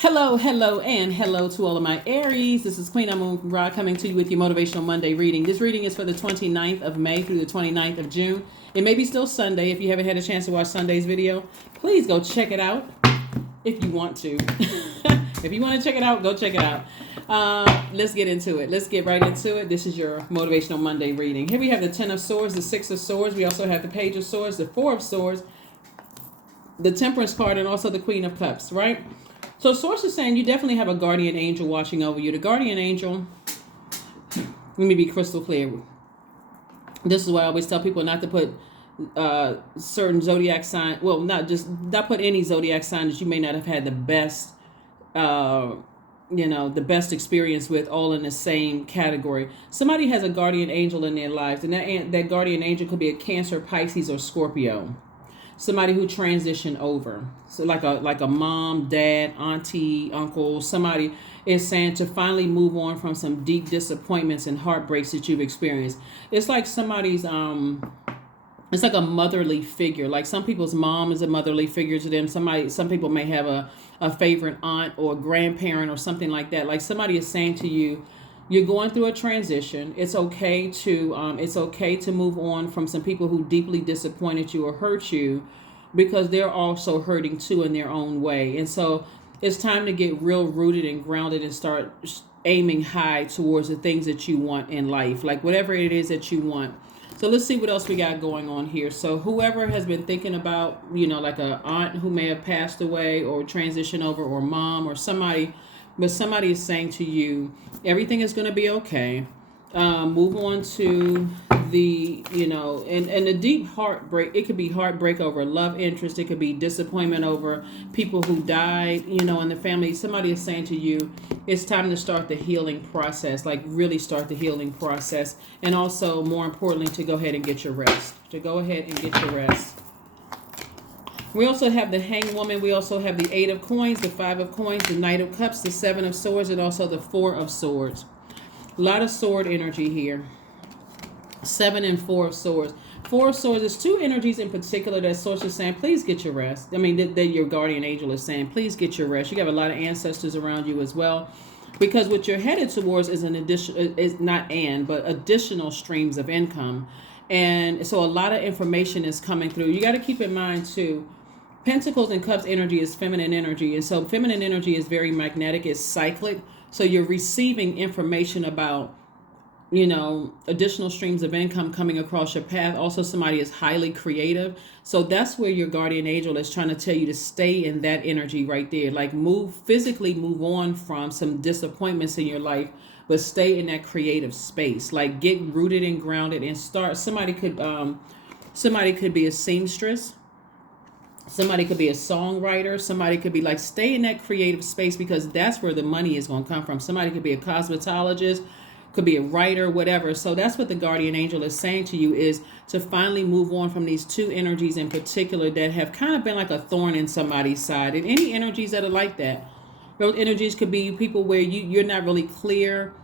Hello, and hello to all of my Aries. This is Queen Amun Ra coming to you with your Motivational Monday reading. This reading is for the 29th of May through the 29th of June. It may be still Sunday. If you haven't had a chance to watch Sunday's video, please go check it out if you want to. If you want to check it out, go check it out. Let's get into it. Let's get right into it. This is your Motivational Monday reading. Here we have the 10 of Swords, the 6 of Swords. We also have the Page of Swords, the 4 of Swords, the Temperance card, and also the Queen of Cups, right? So Source is saying you definitely have a guardian angel watching over you. The guardian angel, let me be crystal clear. This is why I always tell people not to put certain zodiac sign. Well, not put any zodiac sign that you may not have had the best, the best experience with, all in the same category. Somebody has a guardian angel in their lives, and that guardian angel could be a Cancer, Pisces, or Scorpio. Somebody who transitioned over. So like a mom, dad, auntie, uncle, somebody is saying to finally move on from some deep disappointments and heartbreaks that you've experienced. It's like somebody's it's like a motherly figure. Like some people's mom is a motherly figure to them. Some people may have a favorite aunt or a grandparent or something like that. Like somebody is saying to you, you're going through a transition. It's okay to move on from some people who deeply disappointed you or hurt you, because they're also hurting too in their own way. And so it's time to get real rooted and grounded and start aiming high towards the things that you want in life, like whatever it is that you want. So let's see what else we got going on here. So whoever has been thinking about, like a aunt who may have passed away or transitioned over, or mom or somebody. But somebody is saying to you, everything is going to be okay. Move on to the, and the deep heartbreak. It could be heartbreak over love interest. It could be disappointment over people who died, in the family. Somebody is saying to you, it's time to start the healing process, like really start the healing process. And also, more importantly, to go ahead and get your rest. We also have the Hanged Woman. We also have the 8 of Coins, the 5 of Coins, the Knight of Cups, the 7 of Swords, and also the 4 of Swords. A lot of sword energy here. 7 and 4 of Swords. 4 of Swords, there's two energies in particular that Source is saying, please get your rest. I mean, that your guardian angel is saying, please get your rest. You have a lot of ancestors around you as well. Because what you're headed towards is additional streams of income. And so a lot of information is coming through. You got to keep in mind, too, Pentacles and Cups energy is feminine energy. And so feminine energy is very magnetic. It's cyclic. So you're receiving information about, additional streams of income coming across your path. Also, somebody is highly creative. So that's where your guardian angel is trying to tell you to stay in that energy right there. Like physically move on from some disappointments in your life, but stay in that creative space. Like get rooted and grounded and start. Somebody could be a seamstress. Somebody could be a songwriter. Somebody could be like, stay in that creative space, because that's where the money is going to come from. Somebody could be a cosmetologist, could be a writer, whatever. So that's what the guardian angel is saying to you, is to finally move on from these two energies in particular that have kind of been like a thorn in somebody's side. And any energies that are like that, those energies could be people where you're not really clear.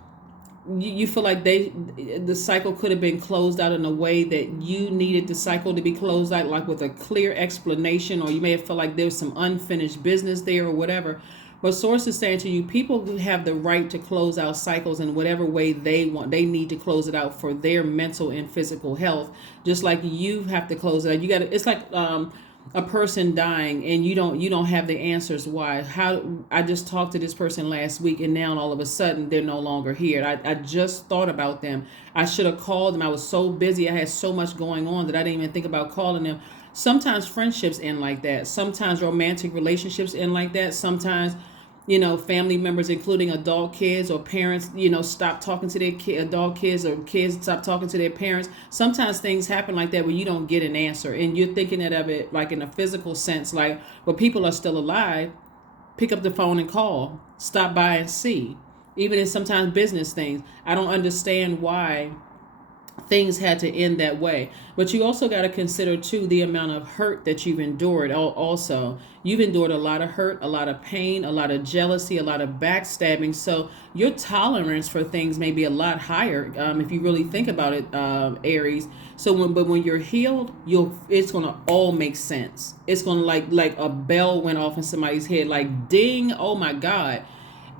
You feel like the cycle could have been closed out in a way that you needed the cycle to be closed out, like with a clear explanation, or you may have felt like there was some unfinished business there or whatever. But Source is saying to you, people who have the right to close out cycles in whatever way they want. They need to close it out for their mental and physical health, just like you have to close it out. You got to. It's like a person dying and you don't have the answers why. I just talked to this person last week and now all of a sudden they're no longer here. I just thought about them. I should have called them. I was so busy. I had so much going on that I didn't even think about calling them. Sometimes friendships end like that. Sometimes romantic relationships end like that. Sometimes family members, including adult kids or parents, stop talking to their adult kids, or kids stop talking to their parents. Sometimes things happen like that where you don't get an answer, and you're thinking of it like in a physical sense, like, well, people are still alive. Pick up the phone and call. Stop by and see. Even in sometimes business things. I don't understand why things had to end that way. But you also got to consider too the amount of hurt that you've endured. Also, you've endured a lot of hurt, a lot of pain, a lot of jealousy, a lot of backstabbing. So your tolerance for things may be a lot higher, if you really think about it, Aries. So when you're healed, it's gonna all make sense. It's gonna like a bell went off in somebody's head, like ding, oh my God.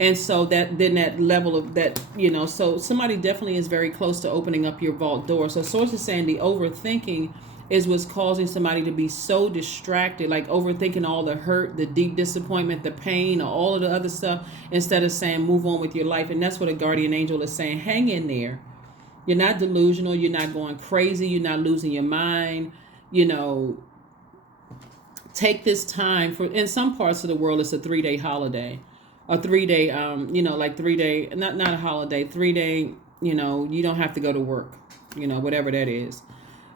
And so that level of that, so somebody definitely is very close to opening up your vault door. So source is saying the overthinking is what's causing somebody to be so distracted, like overthinking all the hurt, the deep disappointment, the pain, all of the other stuff, instead of saying move on with your life. And that's what a guardian angel is saying. Hang in there. You're not delusional. You're not going crazy. You're not losing your mind. Take this time in some parts of the world, it's a 3-day holiday. A 3-day, like 3-day, not a holiday, 3-day, you don't have to go to work, whatever that is.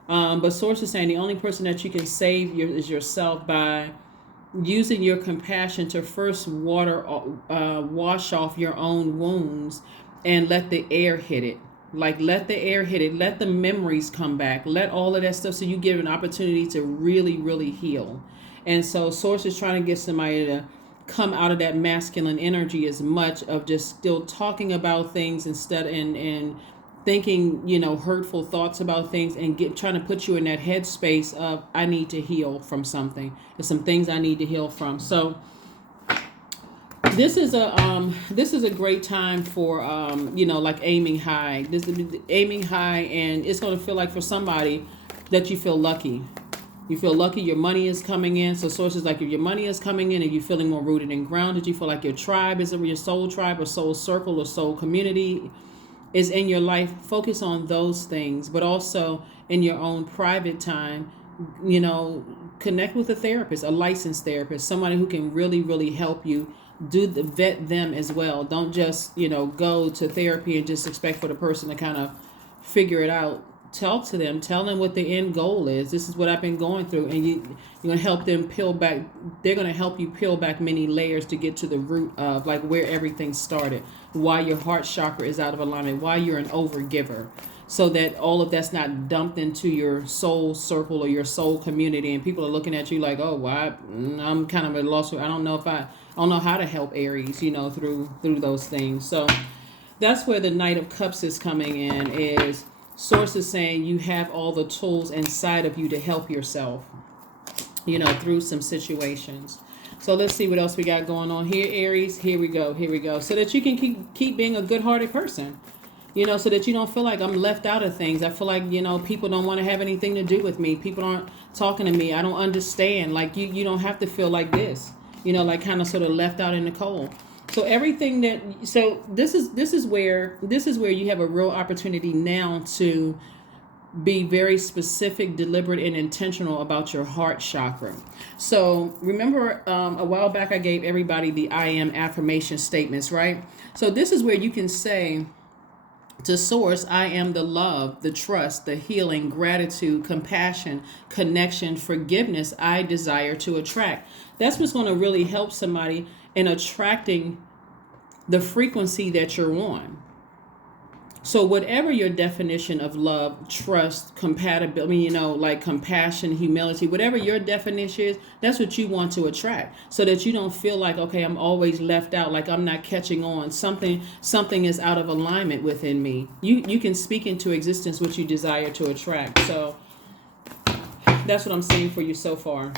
But source is saying the only person that you can save is yourself by using your compassion to first wash off your own wounds and let the air hit it. Like let the air hit it, let the memories come back, let all of that stuff, so you give an opportunity to really, really heal. And so source is trying to get somebody to come out of that masculine energy as much of just still talking about things instead and thinking, hurtful thoughts about things, and trying to put you in that headspace of I need to heal from something. There's some things I need to heal from. So this is a great time for like aiming high. This is aiming high, and it's going to feel like for somebody that you feel lucky. You feel lucky, your money is coming in. So sources like if your money is coming in and you're feeling more rooted and grounded, you feel like your tribe is your soul tribe or soul circle or soul community is in your life. Focus on those things, but also in your own private time, connect with a therapist, a licensed therapist, somebody who can really, really help you. Vet them as well. Don't just, go to therapy and just expect for the person to kind of figure it out. Talk to them, tell them what the end goal is. This is what I've been going through, and you're going to help them peel back. They're going to help you peel back many layers to get to the root of like where everything started, why your heart chakra is out of alignment, why you're an overgiver, so that all of that's not dumped into your soul circle or your soul community, and people are looking at you like, oh, why? I'm kind of at a loss. I don't know how to help Aries, through those things. So that's where the Knight of Cups is coming in. Is source is saying you have all the tools inside of you to help yourself, through some situations. So let's see what else we got going on here, Aries. Here we go. So that you can keep being a good-hearted person, so that you don't feel like I'm left out of things. I feel like, people don't want to have anything to do with me. People aren't talking to me. I don't understand. Like you don't have to feel like this, like kind of sort of left out in the cold. So everything this is where you have a real opportunity now to be very specific, deliberate, and intentional about your heart chakra. So remember, a while back I gave everybody the I am affirmation statements, right? So this is where you can say to source, I am the love, the trust, the healing, gratitude, compassion, connection, forgiveness I desire to attract. That's what's going to really help somebody in attracting the frequency that you're on. So whatever your definition of love, trust, compatibility, like compassion, humility, whatever your definition is, that's what you want to attract, so that you don't feel like, okay, I'm always left out, like I'm not catching on. Something is out of alignment within me. You can speak into existence what you desire to attract. So that's what I'm seeing for you so far.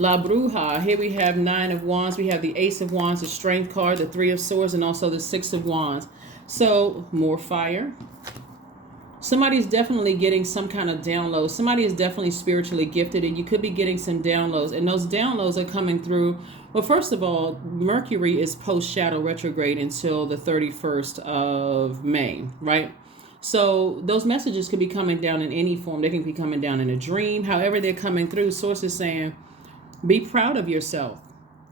La Bruja, here we have 9 of Wands. We have the Ace of Wands, the Strength card, the 3 of Swords, and also the 6 of Wands. So more fire. Somebody's definitely getting some kind of download. Somebody is definitely spiritually gifted, and you could be getting some downloads. And those downloads are coming through. Well, first of all, Mercury is post-shadow retrograde until the 31st of May, right? So those messages could be coming down in any form. They can be coming down in a dream. However they're coming through, source is saying, be proud of yourself.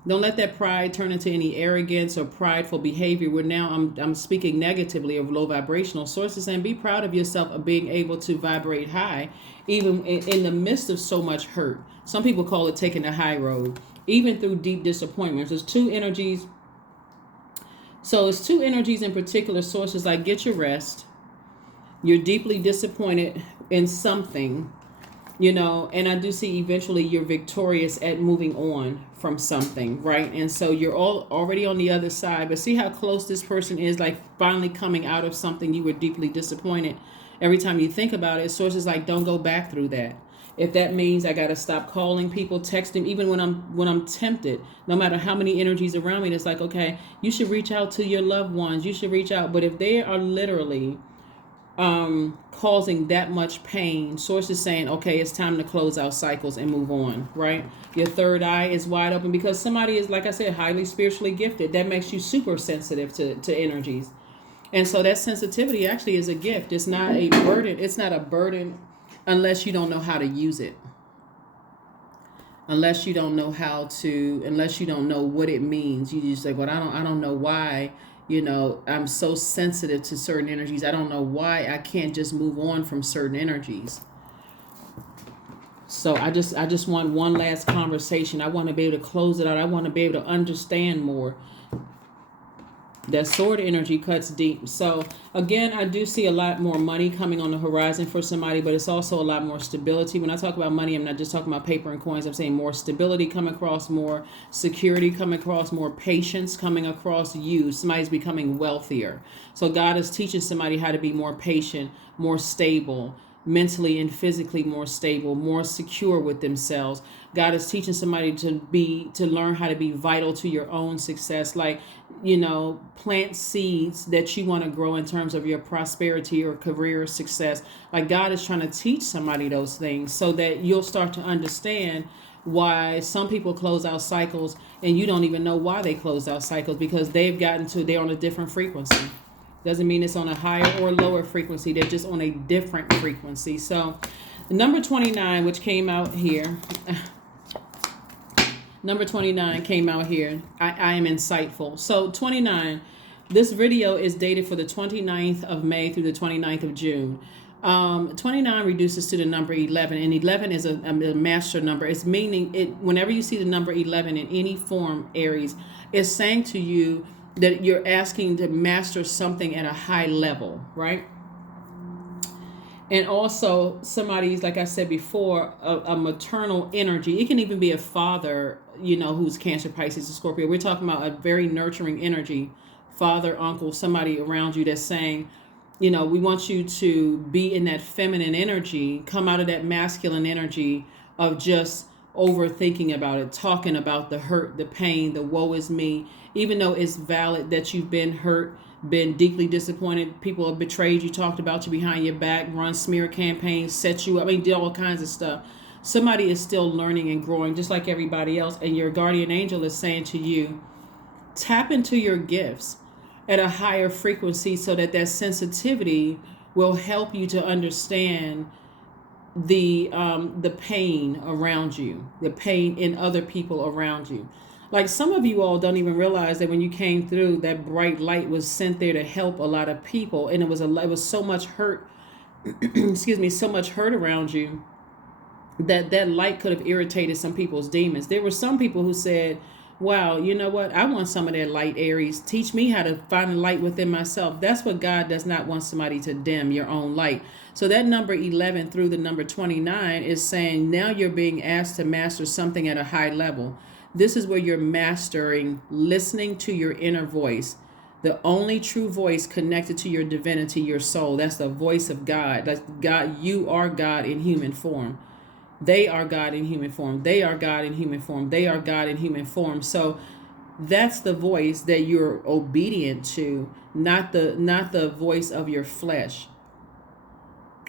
Don't let that pride turn into any arrogance or prideful behavior. Where now I'm speaking negatively of low vibrational sources, and be proud of yourself of being able to vibrate high, even in the midst of so much hurt. Some people call it taking the high road, even through deep disappointments. There's 2 energies. So it's 2 energies in particular, sources like get your rest. You're deeply disappointed in something, you know, and I do see eventually you're victorious at moving on from something, right? And so you're all already on the other side, but see how close this person is, like finally coming out of something you were deeply disappointed. Every time you think about it, sources like, don't go back through that. If that means I got to stop calling people, texting, even when I'm tempted, no matter how many energies around me, it's like, okay, you should reach out to your loved ones. You should reach out. But if they are literally causing that much pain, sources saying, okay, it's time to close out cycles and move on, right? Your third eye is wide open because somebody is, like I said, highly spiritually gifted. That makes you super sensitive to energies. And so that sensitivity actually is a gift. It's not a burden. It's not a burden unless you don't know how to use it. Unless you don't know unless you don't know what it means. You just say, well, I don't know why, you know, I'm so sensitive to certain energies. I don't know why I can't just move on from certain energies. So I just want one last conversation. I want to be able to close it out. I want to be able to understand more. That sword energy cuts deep. So again, I do see a lot more money coming on the horizon for somebody, but it's also a lot more stability. When I talk about money, I'm not just talking about paper and coins. I'm saying more stability coming across, more security coming across, more patience coming across you. Somebody's becoming wealthier. So God is teaching somebody how to be more patient, more stable, mentally and physically more stable, more secure with themselves. God is teaching somebody to learn how to be vital to your own success. Like, you know, plant seeds that you want to grow in terms of your prosperity or career success. Like God is trying to teach somebody those things so that you'll start to understand why some people close out cycles and you don't even know why they close out cycles, because they're on a different frequency. Doesn't mean it's on a higher or lower frequency. They're just on a different frequency. So number 29, which came out here, number 29 came out here. I am insightful. So 29, this video is dated for the 29th of May through the 29th of June. 29 reduces to the number 11, and 11 is a master number. It's meaning it. Whenever you see the number 11 in any form, Aries, it's saying to you that you're asking to master something at a high level, right? And also somebody's, like I said before, a maternal energy. It can even be a father, you know, who's Cancer, Pisces, or Scorpio. We're talking about a very nurturing energy, father, uncle, somebody around you that's saying, you know, we want you to be in that feminine energy, come out of that masculine energy of just overthinking about it, talking about the hurt, the pain, the woe is me, even though it's valid that you've been hurt, been deeply disappointed, people have betrayed you, talked about you behind your back, run smear campaigns, set you up, did all kinds of stuff. Somebody is still learning and growing just like everybody else, and your guardian angel is saying to you, tap into your gifts at a higher frequency so that sensitivity will help you to understand the pain around you, the pain in other people around you. Like some of you all don't even realize that when you came through, that bright light was sent there to help a lot of people, and it was so much hurt, excuse me, so much hurt around you that light could have irritated some people's demons. There were some people who said, wow, you know what? I want some of that light, Aries. Teach me how to find the light within myself. That's what God does not want somebody to dim your own light. So that number 11 through the number 29 is saying now you're being asked to master something at a high level. This is where you're mastering listening to your inner voice, the only true voice connected to your divinity, your soul. That's the voice of God. That's God. You are God in human form. They are God in human form. They are God in human form. They are God in human form. So that's the voice that you're obedient to, not the voice of your flesh.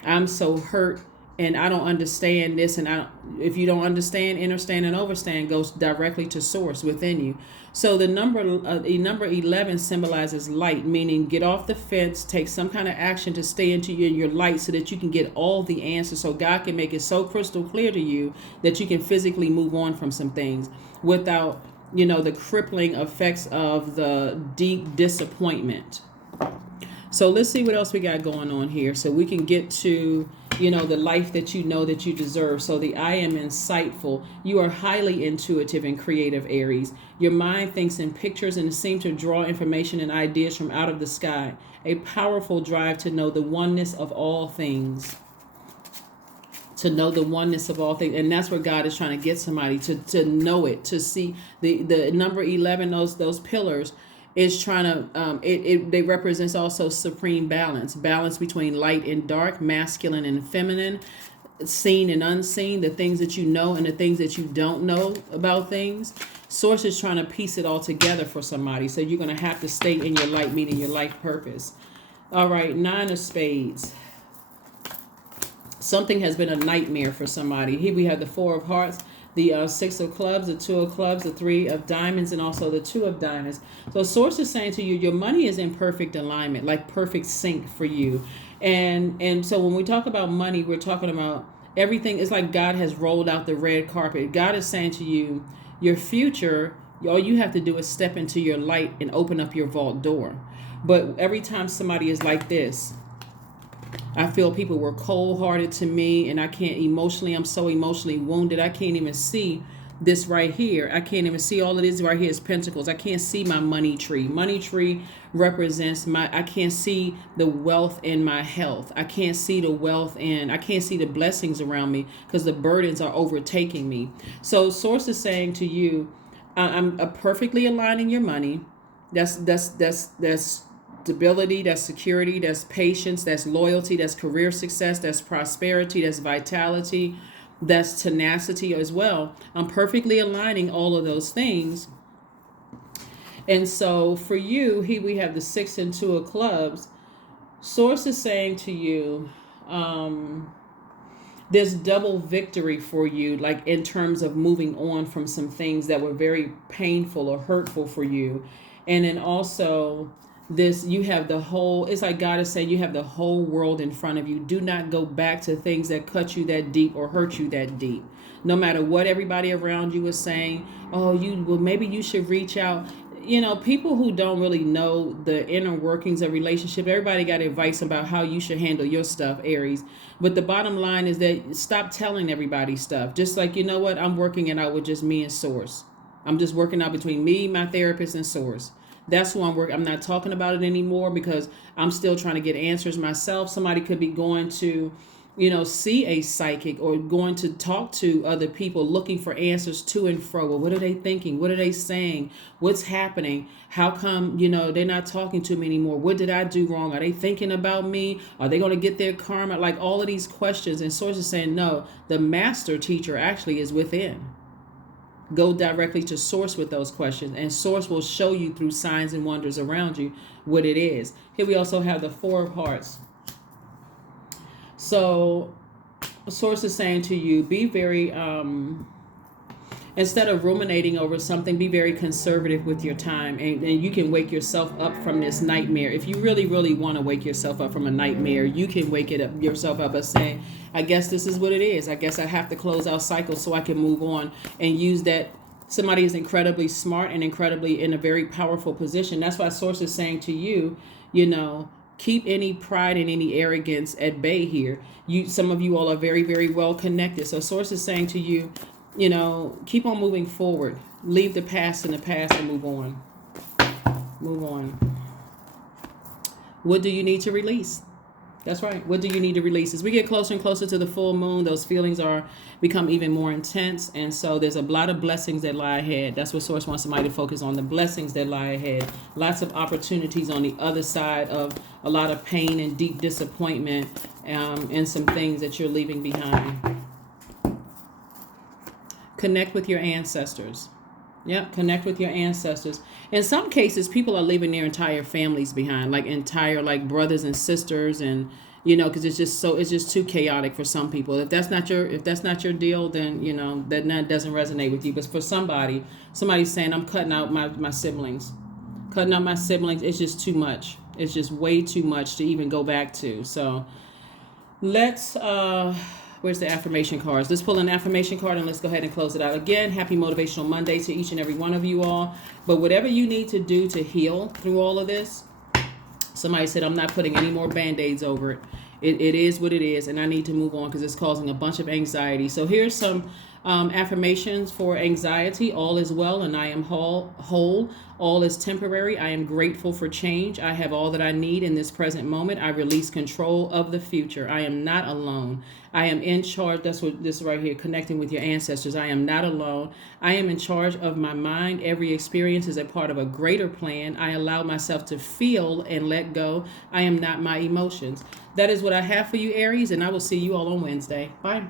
I'm so hurt and I don't understand this. And if you don't understand, understand, and overstand goes directly to source within you. So the number 11 symbolizes light, meaning get off the fence, take some kind of action to stay into your light so that you can get all the answers, so God can make it so crystal clear to you that you can physically move on from some things without, the crippling effects of the deep disappointment. So let's see what else we got going on here so we can get to the life that you know that you deserve. So the I am insightful. You are highly intuitive and creative, Aries. Your mind thinks in pictures and seems to draw information and ideas from out of the sky. A powerful drive to know the oneness of all things. To know the oneness of all things. And that's where God is trying to get somebody to know it, to see the number 11, those pillars is trying to, they represents also supreme balance between light and dark, masculine and feminine, seen and unseen, the things that you know and the things that you don't know about things. Source is trying to piece it all together for somebody. So you're going to have to stay in your light, meaning your life purpose. All right, 9 of Spades. Something has been a nightmare for somebody. Here we have the 4 of Hearts, the 6 of Clubs, the 2 of Clubs, the 3 of Diamonds, and also the 2 of Diamonds. So Source is saying to you, your money is in perfect alignment, like perfect sync for you. And so when we talk about money, we're talking about everything. It's like God has rolled out the red carpet. God is saying to you, your future, all you have to do is step into your light and open up your vault door. But every time somebody is like this, I feel people were cold-hearted to me, and I'm so emotionally wounded. I can't even see this right here. I can't even see all of this right here is Pentacles. I can't see my money tree. Money tree represents I can't see the wealth in my health. I can't see the wealth and I can't see the blessings around me because the burdens are overtaking me. So Source is saying to you, I'm perfectly aligning your money. That's stability, that's security, that's patience, that's loyalty, that's career success, that's prosperity, that's vitality, that's tenacity as well. I'm perfectly aligning all of those things. And so for you, here we have the 6 and 2 of Clubs. Source is saying to you, there's double victory for you, like in terms of moving on from some things that were very painful or hurtful for you. And then also you have the whole, it's like God is saying you have the whole world in front of you. Do not go back to things that cut you that deep or hurt you that deep. No matter what everybody around you is saying, maybe you should reach out. People who don't really know the inner workings of relationship, everybody got advice about how you should handle your stuff, Aries. But the bottom line is that stop telling everybody stuff. Just like, you know what? I'm working it out with just me and Source. I'm just working out between me, my therapist, and Source. That's who I'm working. I'm not talking about it anymore because I'm still trying to get answers myself. Somebody could be going to, see a psychic or going to talk to other people looking for answers to and fro. Well, what are they thinking? What are they saying? What's happening? How come, they're not talking to me anymore? What did I do wrong? Are they thinking about me? Are they going to get their karma? Like all of these questions. And Source is saying, no, the master teacher actually is within. Go directly to Source with those questions, and Source will show you through signs and wonders around you what it is. Here we also have the 4 of Hearts. So Source is saying to you, be very, instead of ruminating over something, be very conservative with your time, and you can wake yourself up from this nightmare. If you really, really want to wake yourself up from a nightmare, you can wake yourself up by saying, I guess this is what it is. I guess I have to close out cycles so I can move on and use that. Somebody is incredibly smart and incredibly in a very powerful position. That's why Source is saying to you, keep any pride and any arrogance at bay here. Some of you all are very, very well connected. So Source is saying to you, keep on moving forward. Leave the past in the past and move on. Move on. What do you need to release? That's right. What do you need to release? As we get closer and closer to the full moon, those feelings become even more intense. And so there's a lot of blessings that lie ahead. That's what Source wants somebody to focus on, the blessings that lie ahead. Lots of opportunities on the other side of a lot of pain and deep disappointment, and some things that you're leaving behind. Connect with your ancestors. Yep, connect with your ancestors. In some cases, people are leaving their entire families behind, like brothers and sisters, and because it's just too chaotic for some people. If that's not your deal, then that doesn't resonate with you. But for somebody's saying, I'm cutting out my siblings. Cutting out my siblings, it's just too much. It's just way too much to even go back to. So let's where's the affirmation cards? Let's pull an affirmation card and let's go ahead and close it out. Again, happy Motivational Monday to each and every one of you all. But whatever you need to do to heal through all of this, somebody said, I'm not putting any more Band-Aids over it. It is what it is, and I need to move on because it's causing a bunch of anxiety. So here's some affirmations for anxiety. All is well and I am whole. All is temporary. I am grateful for change. I have all that I need in this present moment. I release control of the future. I am not alone. I am in charge. That's what this right here, connecting with your ancestors. I am not alone. I am in charge of my mind. Every experience is a part of a greater plan. I allow myself to feel and let go. I am not my emotions. That is what I have for you, Aries, and I will see you all on Wednesday. Bye.